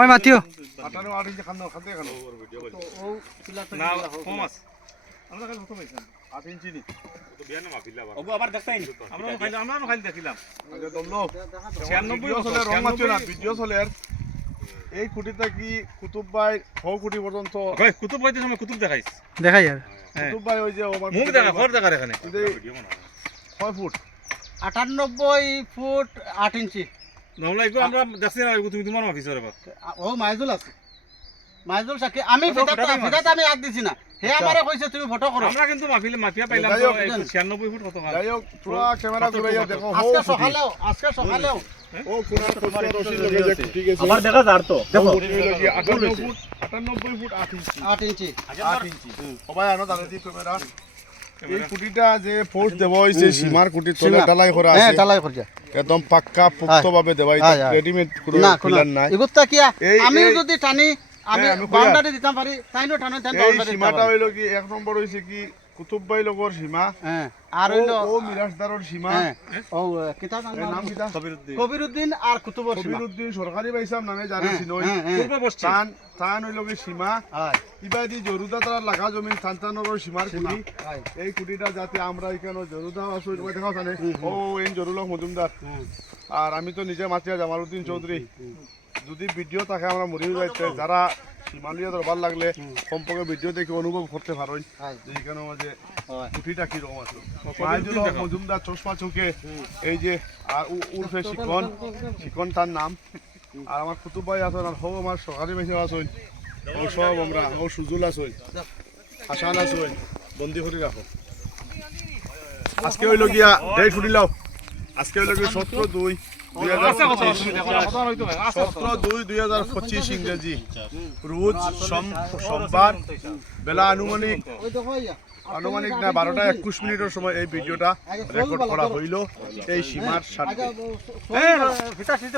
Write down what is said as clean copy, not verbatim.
ওই মাতিও আটানো আট ইঞ্চি খান খাতে খান ও পিলারটা না কম আছে আমরা কাছে কত পাইছেন 8 ইঞ্চি নি তো বিয়া না মাফিলা ওগো আবার দেখতাই আমরা খাইলে দেখিলাম আগে দমলো 96 ভিডিও চলে রং মারছো না ভিডিও চলে এই খুঁটিটা কি কুতুব ভাই হও খুঁটি পর্যন্ত কই কুতুব বইতে সময় কুতুব দেখাইছ দেখাই আর কুতুব ভাই ওই যে ওভার মুখ দেখা ফর দেখা এখানে ভিডিও 6 ফুট 98 ফুট 8 ইঞ্চি নমলা ইগো আমরা দেখছি না তুমি তোমার মাফিস রে বাপ ও মাইজুল আছে মাইজুল সাকি আমি ফিদাতে আমি আগ দিছি না হে আমারে কইছে তুমি ফটো করো আমরা কিন্তু মাফিয়া পাইলাম যাই হোক, 96 ফুট কত যাই হোক পুরা ক্যামেরা ঘুরাইয়া দেখো হও আজকে সকালেও ও কোনা কোনা রশি লগে যে ঠিক আছে আবার দেখা যার তো দেখো 98 ফুট 8 ইঞ্চি 8 ইঞ্চি 8 ইঞ্চি সবাই আনো দাদা দি ক্যামেরা এই কুটিটা যে ফোর্স দেব হইছে সীমার কুটি তলে ঢালাই করা হ্যাঁ আছে চালাই করজা একদম পাক্কা পুক্তভাবে দেওয়া হ্যাঁ, হ্যাঁ। রেডিমেড কোনো না পিলার নাই এগুত্তা কি এই- আমি এই- যদি টানি আমি হ্যাঁ, আমি কইয়া। বাউন্ডারি দিতাম পারি তাইনো টানো তাই এই বাউন্ডারি সীমাটা হইলো কি এক নম্বর হইছে কি কুতুব ভাই লগর সীমা হ্যাঁ আর হইলো ও মিরাজদারর সীমা হ্যাঁ ও কিতাব এর নাম কিটা কবিরউদ্দিন আর কুতুবর সীমা কবিরউদ্দিন সরকারি বাইসাম নামে জানে হ্যাঁ, চিনই হ্যাঁ, হ্যাঁ। পূর্ব পশ্চিম তান তান হইলো কি সীমা হয় ইবাদি জরুদা তারা লাগা জমিন সান্তানর সীমার কুটি হয় এই কুটিটা যাতে আমরা এখানে জরুদা আসো এটা দেখাও জানে ও এন জরুলক মজুমদার আর আমি তো নিজে মাতিয়া জামালউদ্দিন চৌধুরী যদি ভিডিও থাকে আমরা মরি যাইতে যারা সীমালিয়া দরবার লাগলে কমপক্ষে ভিডিও দেখে অনুভব করতে পারোই হয় যে এখানে যে হয় কুটিটা কিরকম আছে মাইজুল হক মজুমদার চশমা চোখে এই যে আর উর্ফে শিকন তার নাম আর আমার কুতুব ভাই আছেন আর হো আমার সরকারি মেসে আছেন ও সব আমরা ও সুজুল আছেন হাসান আছেন বন্দি করে রাখো আজকে হইল গিয়া ডেট ফুটিলাও আজকে হইল গিয়া 17/2 2025 ইংরেজি রোজ সোমবার বেলা আনুমানিক ওই দেখো ইয়া আনুমানিক না 12টা 21 মিনিটের সময় এই ভিডিওটা রেকর্ড করা হইল এই সীমার সাথে আগে